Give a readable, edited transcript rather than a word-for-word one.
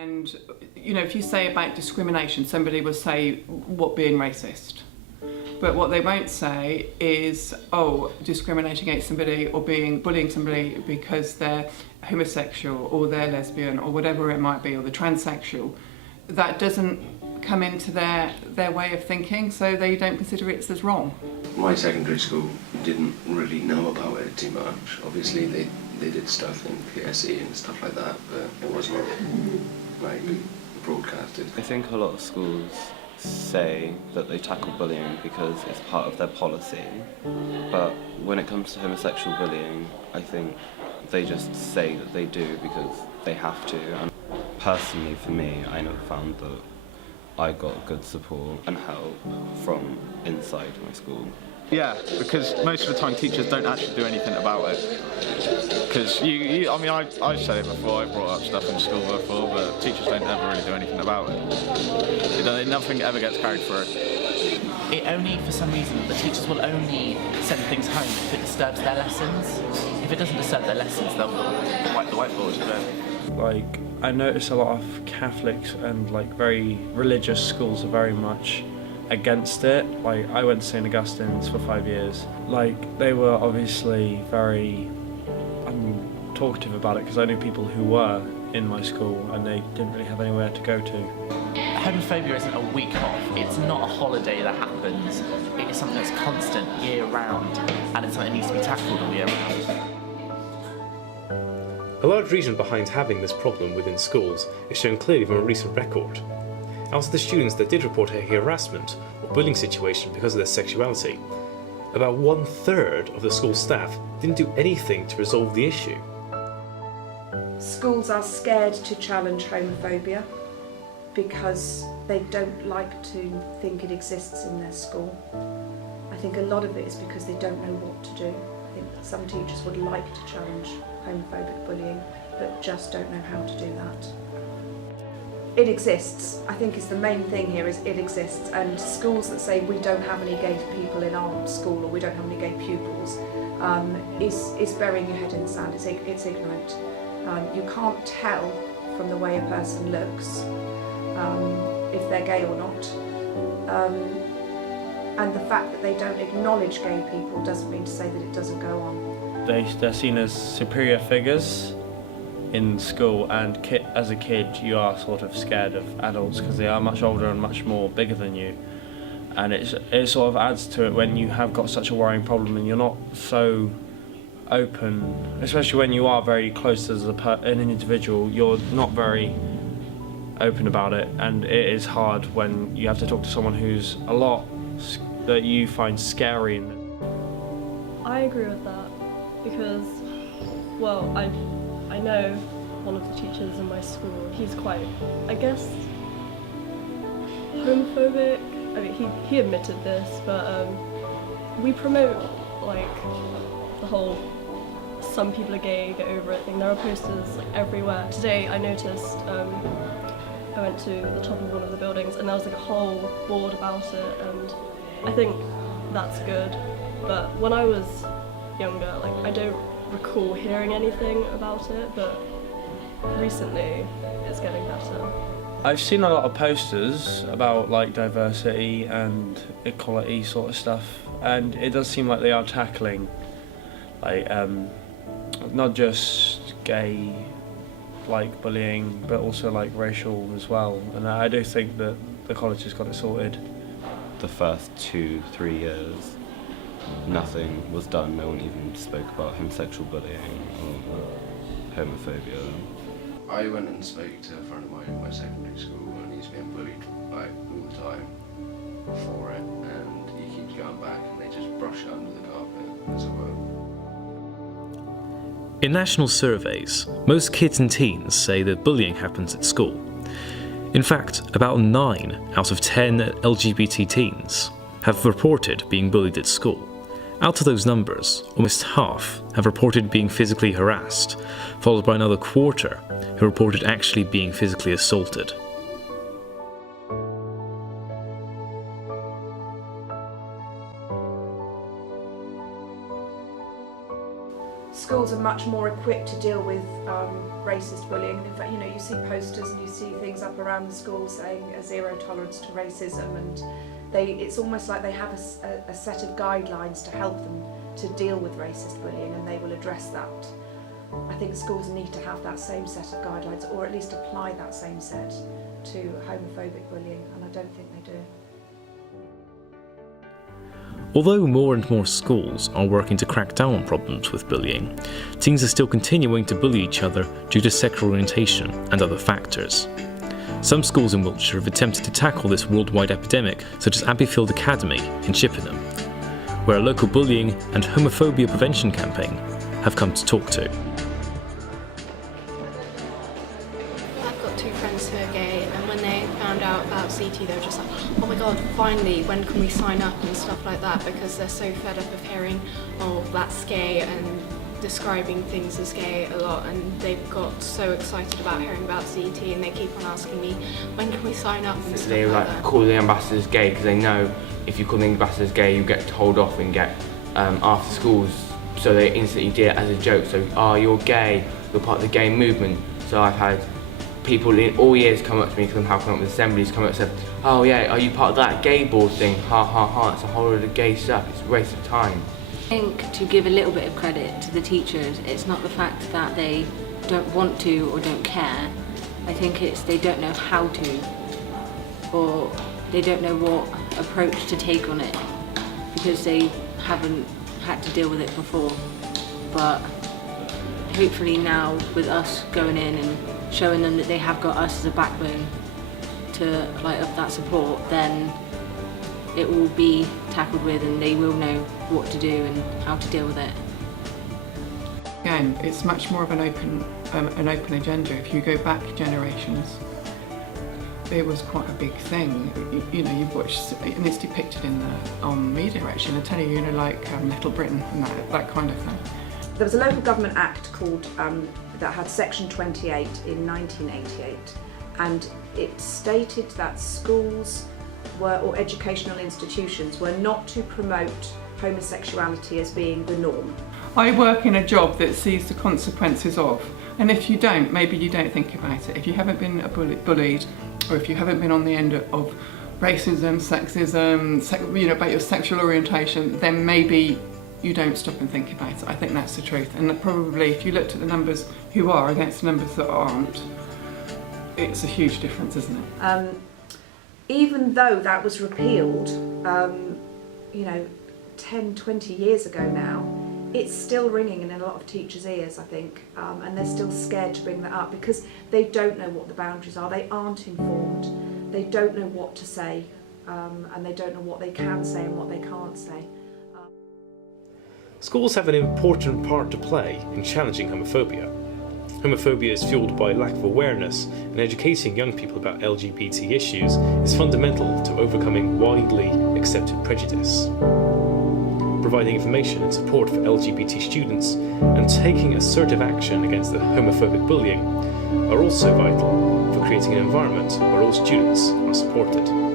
And, you know, if you say about discrimination, somebody will say, what, being racist? But what they won't say is, oh, discriminating against somebody or bullying somebody because they're homosexual or they're lesbian or whatever it might be, or they're transsexual. That doesn't come into their way of thinking, so they don't consider it as wrong. My secondary school didn't really know about it too much. Obviously they did stuff in PSE and stuff like that, but it wasn't like broadcasted. I think a lot of schools say that they tackle bullying because it's part of their policy, but when it comes to homosexual bullying, I think they just say that they do because they have to. And personally, for me, I never found that I got good support and help from inside my school. Yeah, because most of the time teachers don't actually do anything about it. Because I mean, I've said it before, I've brought up stuff in school before, but teachers don't ever really do anything about it. Nothing ever gets carried through. It only, for some reason, the teachers will only send things home if it disturbs their lessons. If it doesn't disturb their lessons, they'll wipe the whiteboard. Like, I notice a lot of Catholics and like very religious schools are very much against it. Like, I went to St. Augustine's for 5 years. Like, they were obviously very talkative about it because I knew people who were in my school and they didn't really have anywhere to go to. Homophobia isn't a week off, it's not a holiday that happens, it is something that's constant, year round, and it's something that needs to be tackled all year round. A large reason behind having this problem within schools is shown clearly from a recent record. Out of the students that did report a harassment or bullying situation because of their sexuality, about 1/3 of the school staff didn't do anything to resolve the issue. Schools are scared to challenge homophobia because they don't like to think it exists in their school. I think a lot of it is because they don't know what to do. I think that some teachers would like to challenge homophobic bullying but just don't know how to do that. It exists. I think is the main thing here is it exists, and schools that say we don't have any gay people in our school or we don't have any gay pupils is burying your head in the sand. It's ignorant. You can't tell from the way a person looks if they're gay or not, and the fact that they don't acknowledge gay people doesn't mean to say that it doesn't go on. They're seen as superior figures in school, and as a kid you are sort of scared of adults because they are much older and much more bigger than you, and it sort of adds to it when you have got such a worrying problem and you're not so open, especially when you are very close as an individual. You're not very open about it, and it is hard when you have to talk to someone who's a lot that you find scary. I agree with that because, well, I know one of the teachers in my school. He's quite, I guess, homophobic. I mean, he admitted this, but we promote like the whole "some people are gay, get over it" thing. There are posters like everywhere. Today I noticed I went to the top of one of the buildings and there was like a whole board about it, and I think that's good. But when I was younger, like, I don't recall hearing anything about it, but recently it's getting better. I've seen a lot of posters about like diversity and equality sort of stuff, and it does seem like they are tackling like not just gay like bullying but also like racial as well, and I do think that the college has got it sorted. The first 2-3 years nothing was done, no one even spoke about homosexual bullying or homophobia. I went and spoke to a friend of mine in my secondary school, and he's being bullied like all the time for it, and he keeps going back and they just brush it under the carpet, as it were. In national surveys, most kids and teens say that bullying happens at school. In fact, about 9 out of 10 LGBT teens have reported being bullied at school. Out of those numbers, almost half have reported being physically harassed, followed by another quarter who reported actually being physically assaulted. schools are much more equipped to deal with racist bullying. In fact, you see posters and you see things up around the school saying a zero tolerance to racism, and it's almost like they have a set of guidelines to help them to deal with racist bullying, and they will address that. I think schools need to have that same set of guidelines, or at least apply that same set to homophobic bullying, and I don't think they do. Although more and more schools are working to crack down on problems with bullying, teens are still continuing to bully each other due to sexual orientation and other factors. Some schools in Wiltshire have attempted to tackle this worldwide epidemic, such as Abbeyfield Academy in Chippenham, where a local bullying and homophobia prevention campaign have come to talk to. I've got two friends who are gay, and when they found out about CT, they were just like, oh my god, finally, when can we sign up and stuff like that, because they're so fed up of hearing, oh, that's gay, and describing things as gay a lot, and they've got so excited about hearing about CT, and they keep on asking me, when can we sign up and stuff They like like that. call the ambassadors gay because they know if you call the ambassadors gay, you get told off and get after schools, so they instantly do it as a joke. So, oh, you're gay, you're part of the gay movement. So I've had people in all years come up to me because I'm helping out with assemblies, come up and said, oh yeah, are you part of that gay board thing? Ha ha ha, it's a whole lot of gay stuff, it's a waste of time. I think to give a little bit of credit to the teachers, it's not the fact that they don't want to or don't care. I think it's they don't know how to, or they don't know what approach to take on it, because they haven't had to deal with it before. But hopefully now, with us going in and showing them that they have got us as a backbone to of that support, then it will be tackled with, and they will know what to do and how to deal with it. Again, it's much more of an open agenda. If you go back generations, it was quite a big thing. You've watched, and it's depicted in the media actually. I tell you, like Little Britain and that kind of thing. There was a local government act called that had Section 28 in 1988, and it stated that schools or educational institutions were not to promote homosexuality as being the norm. I work in a job that sees the consequences of, and if you don't, maybe you don't think about it. If you haven't been bullied, or if you haven't been on the end of racism, sexism, about your sexual orientation, then maybe you don't stop and think about it. I think that's the truth. And probably if you looked at the numbers who are against the numbers that aren't, it's a huge difference, isn't it? Even though that was repealed, 10, 20 years ago now, it's still ringing in a lot of teachers' ears, I think, and they're still scared to bring that up because they don't know what the boundaries are, they aren't informed, they don't know what to say, and they don't know what they can say and what they can't say. Schools have an important part to play in challenging homophobia. Homophobia is fueled by lack of awareness, and educating young people about LGBT issues is fundamental to overcoming widely accepted prejudice. Providing information and support for LGBT students and taking assertive action against the homophobic bullying are also vital for creating an environment where all students are supported.